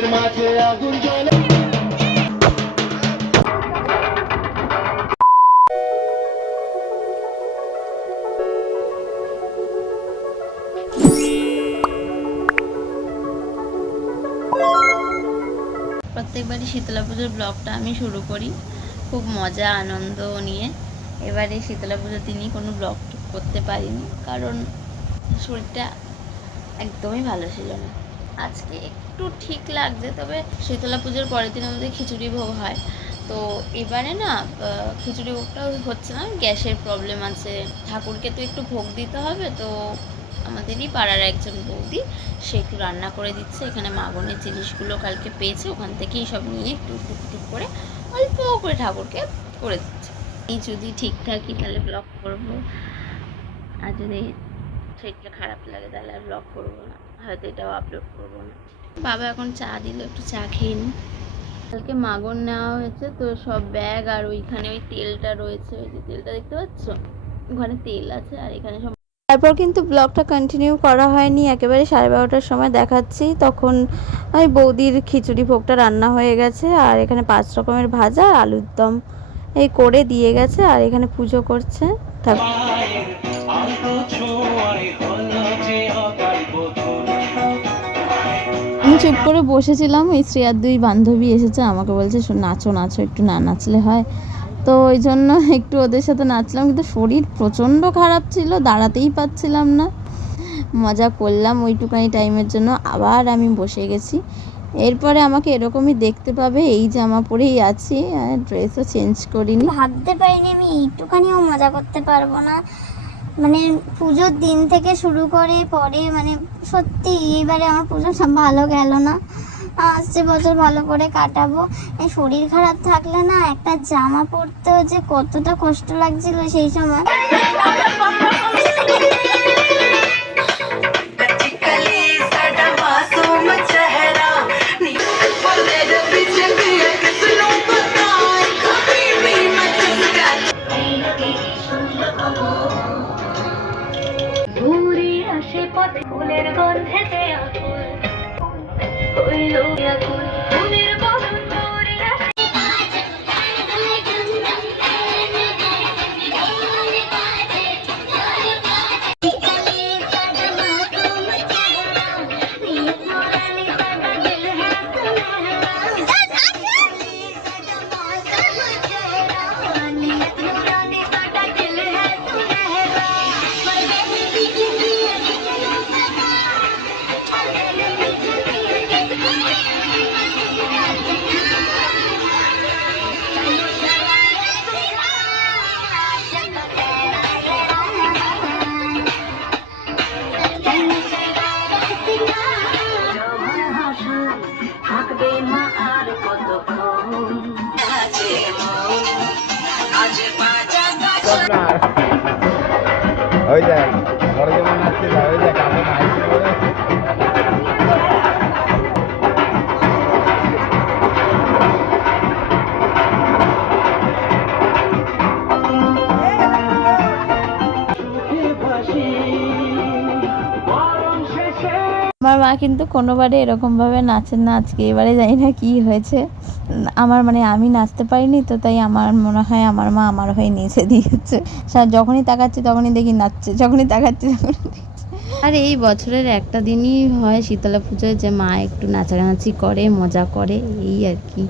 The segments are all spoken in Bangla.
প্রত্যেকবারই শীতলা পুজোর ব্লগটা আমি শুরু করি খুব মজা আনন্দ নিয়ে। এবারে শীতলা পুজোর দিনই কোনো ব্লগ করতে পারিনি, কারণ শরীরটা একদমই ভালো ছিল না। আজকে একটু ঠিক লাগছে, তবে শীতলা পুজোর পরের দিন আমাদের খিচুড়ি ভোগ হয়, তো এবারে না খিচুড়ি ভোগটাও হচ্ছে না, গ্যাসের প্রবলেম আছে। ঠাকুরকে তো একটু ভোগ দিতে হবে, তো আমাদেরই পাড়ার একজন বৌদি সে একটু রান্না করে দিচ্ছে। এখানে মাগনের জিনিসগুলো কালকে পেয়েছে, ওখান থেকেই সব নিয়ে একটু টুকটুক করে অল্প করে ঠাকুরকে করে দিচ্ছে। এই যদি ঠিকঠাকই তাহলে ব্লগ করবো, আর যদি শরীরটা খারাপ লাগে তাহলে আর ব্লগ করবো না, হয়তো এটাও আপলোড করবো না। বাবা এখন চা দিল, একটু চা খেয়ে নিই। কালকে মাগন নেওয়া হয়েছে, তো সব ব্যাগ আর ওইখানে ওই তেলটা রয়েছে, ওই যে তেলটা দেখতে পাচ্ছ ওখানে তেল আছে, আর এখানে সব। তারপর কিন্তু ব্লগটা কন্টিনিউ করা হয়নি, একেবারে 12:30টার সময় দেখাচ্ছি, তখন ওই বৌদির খিচুড়ি ভোগটা রান্না হয়ে গেছে, আর এখানে 5 রকমের ভাজা আলুর দম এই করে দিয়ে গেছে, আর এখানে পুজো করছে। আমি চুপ করে বসেছিলাম, ওই শ্রেয়ার 2 বান্ধবী এসেছে, আমাকে বলছে নাচো নাচো, একটু না নাচলে হয়, তো ওই জন্য একটু ওদের সাথে নাচলাম, কিন্তু শরীর প্রচণ্ড খারাপ ছিল, দাঁড়াতেই পারছিলাম না। মজা করলাম ওইটুকানি টাইমের জন্য, আবার আমি বসে গেছি। এরপরে আমাকে এরকমই দেখতে পাবে, এই জামা পরেই আছি, ড্রেসও চেঞ্জ করিনি। ভাবতে পারিনি আমি এইটুখানিও মজা করতে পারবো না, মানে পুজোর দিন থেকে শুরু করে পরে, মানে সত্যি এইবারে আমার পুজোটা ভালো গেল না। আসছে বছর ভালো করে কাটাবো। এই শরীর খারাপ থাকলে না একটা জামা পরতেও যে কতটা কষ্ট লাগছিল সেই সময়। ফুলের গন্ধেতে আকুল হইল আকুল, ফুলের বদন তোরে ওই দেখ বড় যেমন নাচছে, ওই দেখ আমার আইসি বলে আমার মা কিন্তু কোনোবারে এরকমভাবে নাচেন না, আজকে এবারে জানি না কি হয়েছে, আমার মানে আমি নাচতে পারিনি, তো তাই আমার মনে হয় আমার মা আমার হয়ে নেচে দিয়েছে। যখনই তাকাচ্ছি তখনই দেখি নাচছে, যখনই তাকাচ্ছি তখনই দেখছি। আর এই বছরের একটা দিনই হয় শীতলা পুজোয় যে মা একটু নাচানাচি করে, মজা করে, এই আর কি।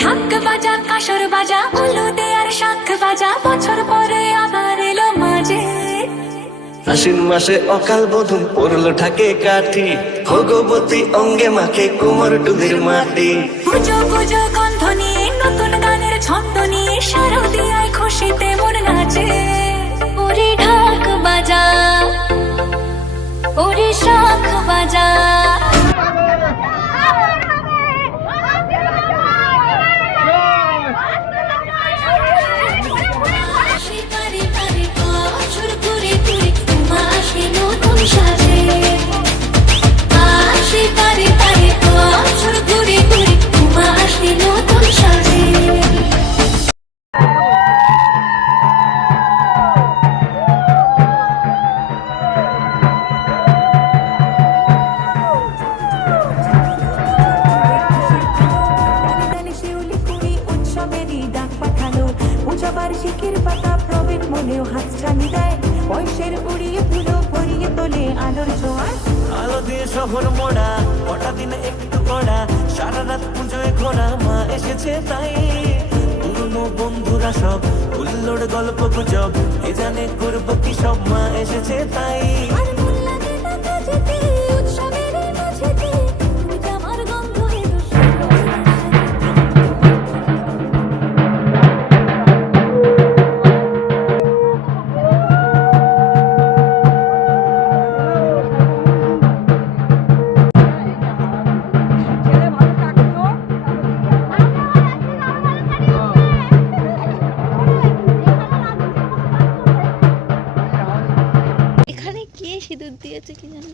ঢাক বাজা কাসর বাজা উলুদে আর শাঁখ বাজা বছর পরে আবার এলো মাঝে আশ্বিন মাসে অকাল বোধন পড়লো ঠাকে কাঠি ভগবতী অঙ্গে মাকে কোমর টুদির মাটি পুজো পুজো গন্ধ নিয়ে নতুন গানের ছন্দ নিয়ে শারদিয়ায় খুশিতে মন নাচে ওরে ঢাক বাজা ওরে শাঁখ বাজা আসে পারে পারে বছর ঘুরে ঘুরে উমা আসে নতুন সাজে আসে পারে পারে বছর ঘুরে ঘুরে উমা আসে নতুন সাজে শিউলি কুড়ি উৎসবেরই ডাক পাঠালো পূজা বার্ষিকের পাতা প্রবীণ মনেও হাত টানি দেয় বয়সের উড়িয়ে ধুলো ভরিয়ে তোলে আলোর ছোঁয়া আলো দিয়ে শহর মোড়া কটা দিন একটু কড়া সারা রাত পুজোয় ঘোরা মা এসেছে তাই পুরনো বন্ধুরা সব হুল্লোড় গল্প গুজব এ জানে করবো কি সব মা এসেছে তাই আর মন লাগে না কাজেতে উৎসবেরই মাঝেতে তুমি যে আমার গন্ধ এলো এখানে কে সিঁদুর দিয়েছে কি জানি।